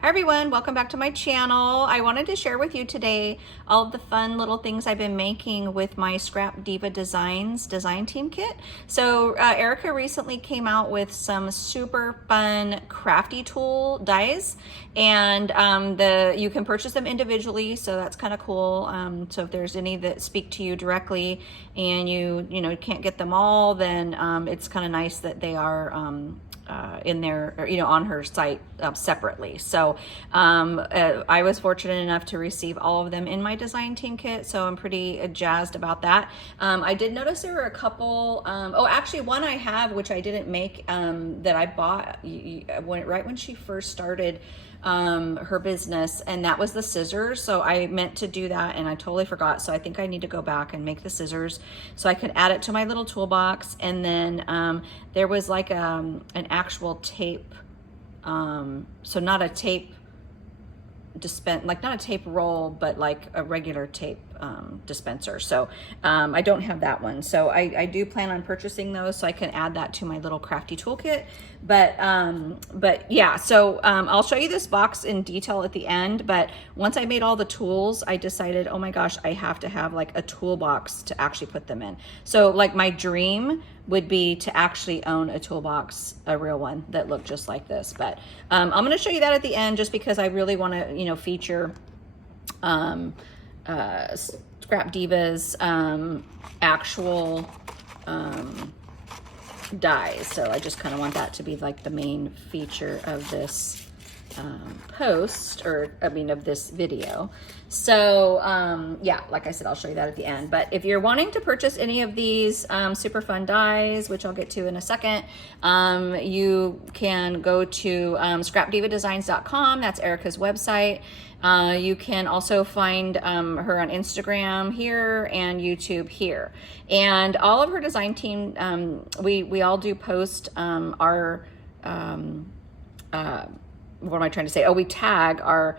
Hi everyone, welcome back to my channel. I wanted to share with you today all of the fun little things I've been making with my Scrap Diva Designs design team kit. So Erica recently came out with some super fun crafty tool dies, and you can purchase them individually, so that's kind of cool. So if there's any that speak to you directly and you can't get them all, then it's kind of nice that they are in there, or, on her site separately. So I was fortunate enough to receive all of them in my design team kit, so I'm pretty jazzed about that. I did notice there were a couple, oh, actually one I have, which I didn't make, that I bought right when she first started her business, and that was the scissors. So I meant to do that and I totally forgot, so I think I need to go back and make the scissors so I could add it to my little toolbox. And then there was like an actual tape, so not a tape like not a tape roll, but like a regular tape dispenser. So I don't have that one, so I do plan on purchasing those so I can add that to my little crafty toolkit. But yeah, so I'll show you this box in detail at the end. But once I made all the tools, I decided, oh my gosh, I have to have like a toolbox to actually put them in. So like my dream would be to actually own a toolbox, a real one that looked just like this. But I'm going to show you that at the end, just because I really want to, feature Scrap Diva's actual dies. So I just kind of want that to be like the main feature of this post, or of this video. So yeah, like I said, I'll show you that at the end. But if you're wanting to purchase any of these super fun dies, which I'll get to in a second, you can go to scrapdivadesigns.com. That's Erica's website. You can also find her on Instagram here and YouTube here. And all of her design team, we all do post our what am I trying to say? Oh, we tag our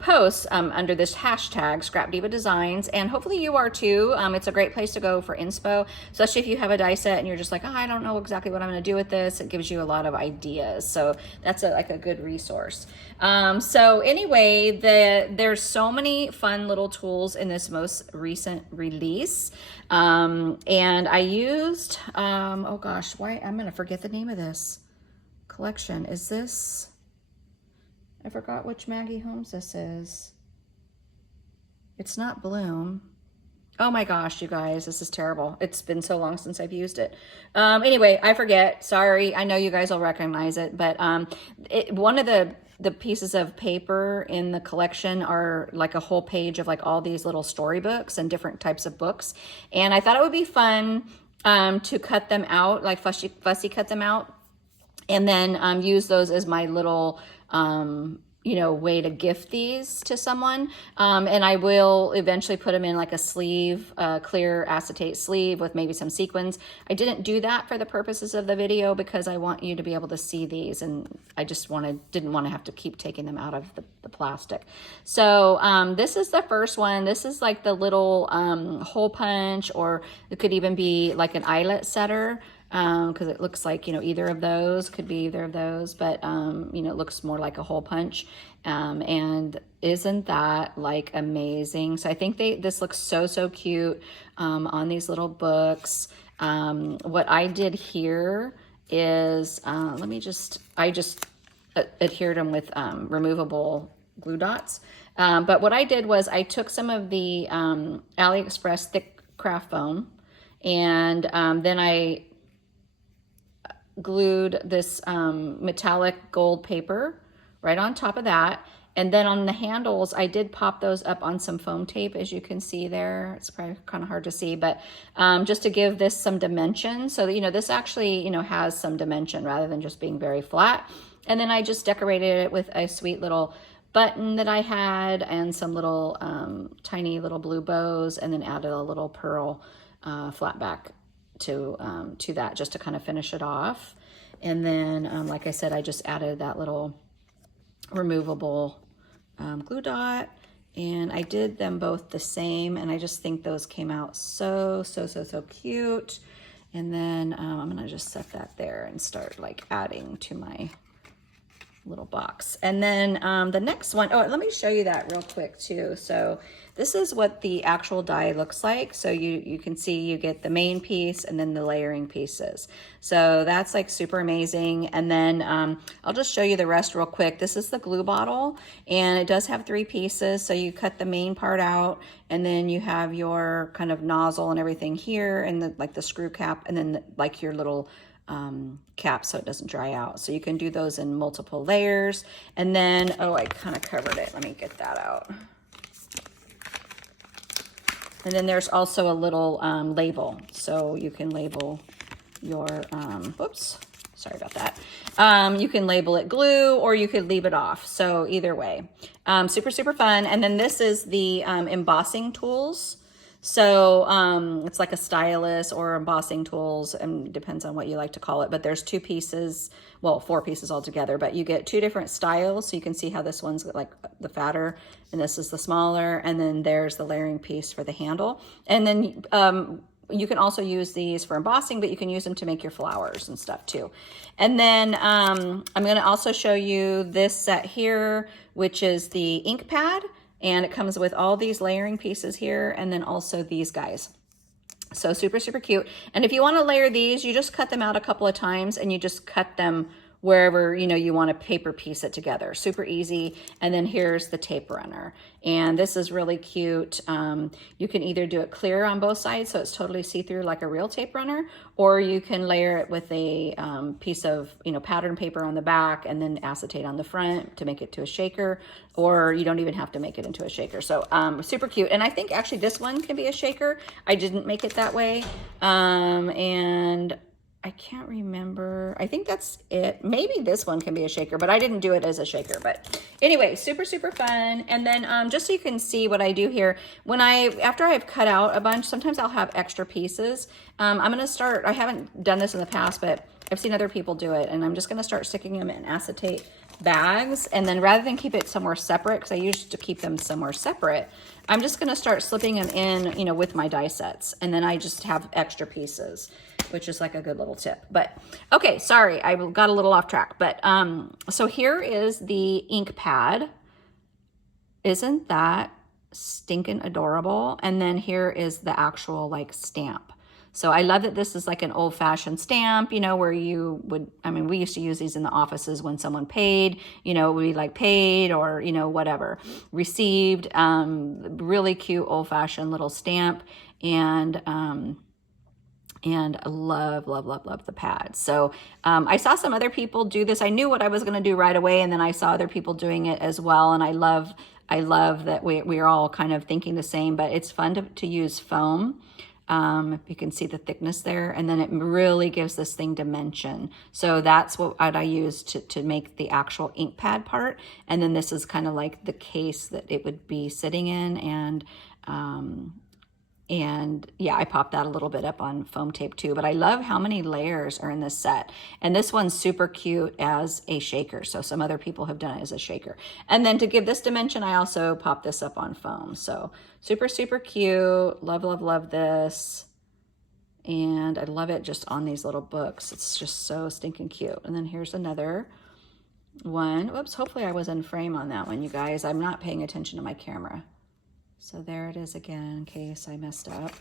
posts under this hashtag Scrap Diva Designs, and hopefully you are too. It's a great place to go for inspo, especially if you have a die set and you're just like, oh, I don't know exactly what I'm going to do with this. It gives you a lot of ideas, so that's like a good resource. So anyway, there's so many fun little tools in this most recent release, and I used oh gosh, why I'm going to forget the name of this collection. Is this? I forgot which Maggie Holmes this is. It's not Bloom. Oh my gosh, you guys, this is terrible. It's been so long since I've used it. Anyway, I forget. Sorry. I know you guys will recognize it, but one of the pieces of paper in the collection are like a whole page of like all these little storybooks and different types of books. And I thought it would be fun to cut them out, like fussy cut them out, and then use those as my little way to gift these to someone. And I will eventually put them in like a sleeve, clear acetate sleeve with maybe some sequins. I didn't do that for the purposes of the video because I want you to be able to see these, and I just didn't want to have to keep taking them out of the plastic. So this is the first one. This is like the little hole punch, or it could even be like an eyelet setter. Because it looks like, either of those could be either of those, but, it looks more like a hole punch. And isn't that like amazing? So I think this looks so cute, on these little books. What I did here is, I just adhered them with, removable glue dots. But what I did was I took some of the, AliExpress thick craft foam, and, then I glued this metallic gold paper right on top of that. And then on the handles, I did pop those up on some foam tape, as you can see there. It's probably kind of hard to see, but just to give this some dimension, so that, this actually, has some dimension rather than just being very flat. And then I just decorated it with a sweet little button that I had and some little tiny little blue bows, and then added a little pearl flat back to that, just to kind of finish it off. And then like I said, I just added that little removable glue dot, and I did them both the same, and I just think those came out so cute. And then I'm gonna just set that there and start like adding to my little box. And then the next one, oh, let me show you that real quick too. So this is what the actual die looks like. So you can see you get the main piece and then the layering pieces. So that's like super amazing. And then I'll just show you the rest real quick. This is the glue bottle, and it does have 3 pieces. So you cut the main part out, and then you have your kind of nozzle and everything here, and the, like the screw cap, and then like your little cap so it doesn't dry out. So you can do those in multiple layers. And then, oh, I kind of covered it. Let me get that out. And then there's also a little label. So you can label your, whoops, sorry about that. You can label it glue, or you could leave it off. So either way, super, super fun. And then this is the embossing tools. So it's like a stylus or embossing tools, and depends on what you like to call it, but there's 2 pieces, well, 4 pieces altogether, but you get 2 different styles. So you can see how this one's like the fatter, and this is the smaller, and then there's the layering piece for the handle. And then you can also use these for embossing, but you can use them to make your flowers and stuff too. And then I'm going to also show you this set here, which is the ink pad. And it comes with all these layering pieces here, and then also these guys. So super, super cute. And if you want to layer these, you just cut them out a couple of times, and you just cut them wherever, you know, you want to paper piece it together. Super easy. And then here's the tape runner. And this is really cute. You can either do it clear on both sides, so it's totally see-through like a real tape runner, or you can layer it with a piece of, you know, pattern paper on the back and then acetate on the front to make it to a shaker, or you don't even have to make it into a shaker. So super cute. And I think actually this one can be a shaker. I didn't make it that way. And I can't remember. I think that's it. Maybe this one can be a shaker, but I didn't do it as a shaker. But anyway, super, super fun. And then just so you can see what I do here, after I've cut out a bunch, sometimes I'll have extra pieces. I'm going to start, I haven't done this in the past, but I've seen other people do it, and I'm just going to start sticking them in acetate bags. And then rather than keep it somewhere separate, because I used to keep them somewhere separate, I'm just going to start slipping them in, you know, with my die sets. And then I just have extra pieces, which is like a good little tip. But okay, sorry, I got a little off track. But so here is the ink pad. Isn't that stinking adorable? And then here is the actual like stamp. So I love that this is like an old-fashioned stamp, you know, where you would, I mean, we used to use these in the offices when someone paid, you know, we like paid, or, you know, whatever, received. Really cute old-fashioned little stamp. And I love, love, love, love the pads. So I saw some other people do this. I knew what I was going to do right away, and then I saw other people doing it as well. And I love that we're all kind of thinking the same, but it's fun to use foam. You can see the thickness there, and then it really gives this thing dimension. So that's what I use to make the actual ink pad part. And then this is kind of like the case that it would be sitting in. And yeah, I popped that a little bit up on foam tape too, but I love how many layers are in this set. And this one's super cute as a shaker. So some other people have done it as a shaker. And then to give this dimension, I also popped this up on foam. So super, super cute. Love, love, love this. And I love it just on these little books. It's just so stinking cute. And then here's another one. Whoops, hopefully I was in frame on that one, you guys. I'm not paying attention to my camera. So there it is again, in case I messed up.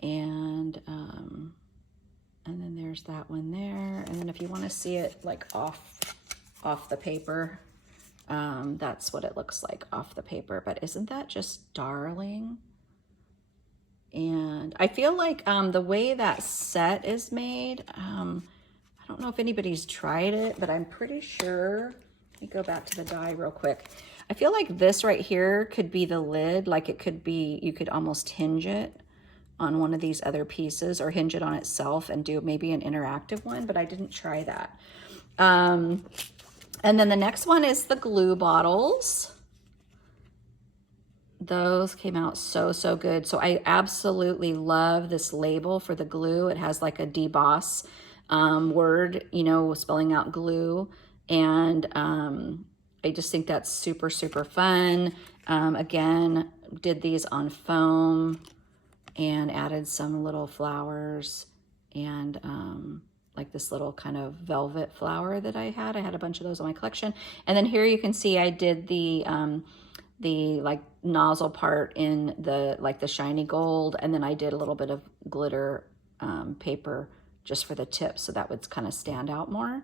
And then there's that one there. And then if you want to see it like off the paper, that's what it looks like off the paper. But isn't that just darling? And I feel like the way that set is made, I don't know if anybody's tried it, but I'm pretty sure. Let me go back to the die real quick. I feel like this right here could be the lid. Like it could be, you could almost hinge it on one of these other pieces, or hinge it on itself and do maybe an interactive one, but I didn't try that. And then the next one is the glue bottles. Those came out so, so good. So I absolutely love this label for the glue. It has like a deboss word, you know, spelling out glue. And I just think that's super, super fun. Again, did these on foam and added some little flowers. And like this little kind of velvet flower that I had. I had a bunch of those in my collection. And then here you can see I did the like nozzle part in the like the shiny gold, and then I did a little bit of glitter paper just for the tip, so that would kind of stand out more.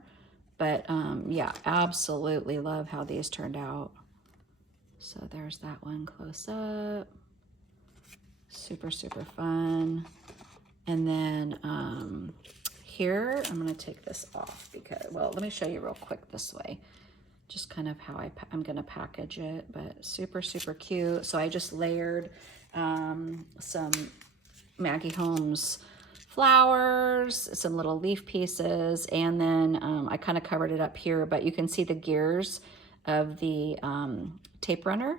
But yeah, absolutely love how these turned out. So there's that one close up. Super, super fun. And then here, I'm gonna take this off because, well, let me show you real quick this way. Just kind of how I'm gonna package it, but super, super cute. So I just layered some Maggie Holmes flowers, some little leaf pieces, and then I kind of covered it up here, but you can see the gears of the tape runner.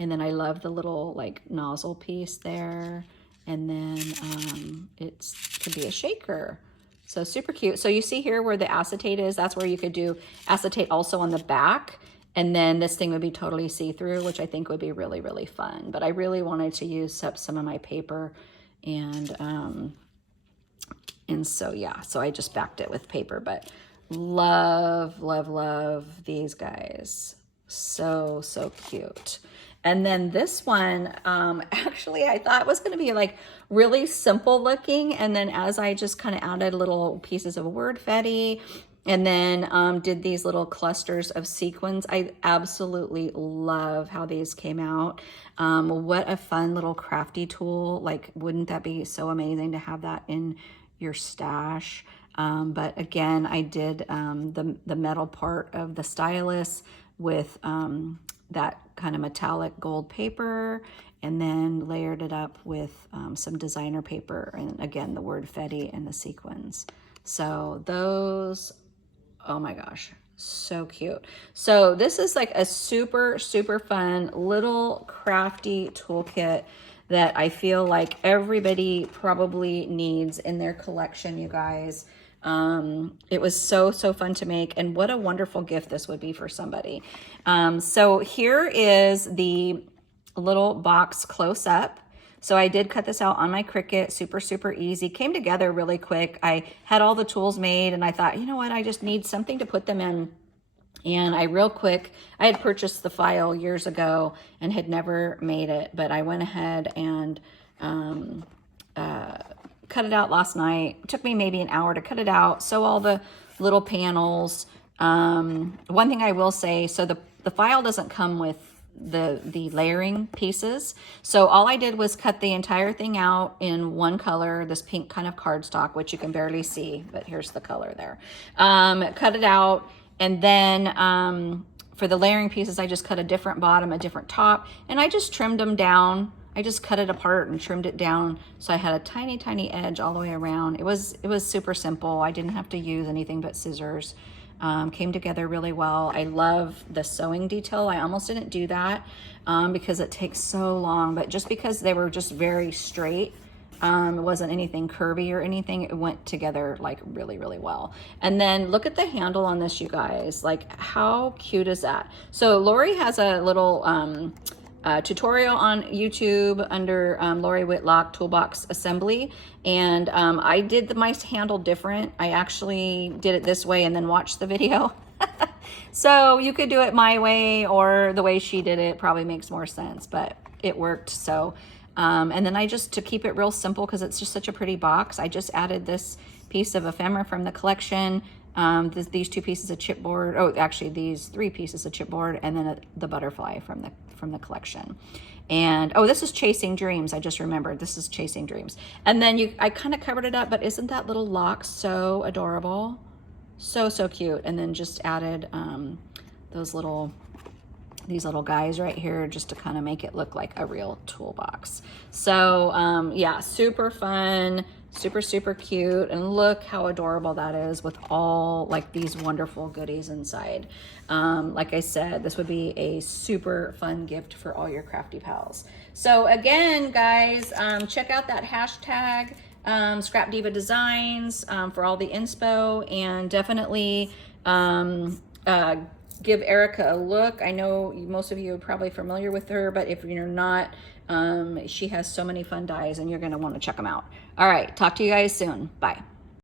And then I love the little like nozzle piece there. And then it could be a shaker. So super cute. So you see here where the acetate is, that's where you could do acetate also on the back. And then this thing would be totally see-through, which I think would be really, really fun. But I really wanted to use up some of my paper. And so, yeah, so I just backed it with paper. But love, love, love these guys. So, so cute. And then this one, actually, I thought was going to be like really simple looking. And then as I just kind of added little pieces of word fetty and then did these little clusters of sequins, I absolutely love how these came out. What a fun little crafty tool. Like, wouldn't that be so amazing to have that in your stash? But again, I did the metal part of the stylus with that kind of metallic gold paper, and then layered it up with some designer paper, and again, the word fetty and the sequins. So those, oh my gosh, so cute. So this is like a super, super fun little crafty toolkit that I feel like everybody probably needs in their collection, you guys. It was so, so fun to make, and what a wonderful gift this would be for somebody. So here is the little box close up. So I did cut this out on my Cricut, super, super easy, came together really quick. I had all the tools made and I thought, you know what, I just need something to put them in. And I had purchased the file years ago and had never made it, but I went ahead and, cut it out last night. It took me maybe an hour to cut it out. Sew all the little panels. One thing I will say, so the file doesn't come with the layering pieces. So all I did was cut the entire thing out in one color, this pink kind of cardstock, which you can barely see, but here's the color there. Cut it out. And then for the layering pieces, I just cut a different bottom, a different top, and I just trimmed them down. I just cut it apart and trimmed it down. So I had a tiny, tiny edge all the way around. It was super simple. I didn't have to use anything but scissors. Came together really well. I love the sewing detail. I almost didn't do that because it takes so long, but just because they were just very straight, it wasn't anything curvy or anything. It went together like really, really well. And then look at the handle on this, you guys. Like, how cute is that? So Lori has a little tutorial on YouTube under Lori Whitlock Toolbox Assembly, and I did my handle different. I actually did it this way and then watched the video. So you could do it my way or the way she did it, probably makes more sense, but it worked. So and then I just, to keep it real simple because it's just such a pretty box, I just added this piece of ephemera from the collection, these two pieces of chipboard, oh actually these three pieces of chipboard, and then the butterfly from the collection. And oh, this is Chasing Dreams. I just remembered, this is Chasing Dreams. And then I kind of covered it up, but isn't that little lock so adorable? So, so cute. And then just added these little guys right here just to kind of make it look like a real toolbox. So yeah, super fun, super, super cute. And look how adorable that is with all like these wonderful goodies inside. Like I said, this would be a super fun gift for all your crafty pals. So again, guys, check out that hashtag Scrap Diva Designs for all the inspo, and definitely give Erica a look. I know most of you are probably familiar with her, but if you're not, she has so many fun dies and you're going to want to check them out. All right, talk to you guys soon. Bye.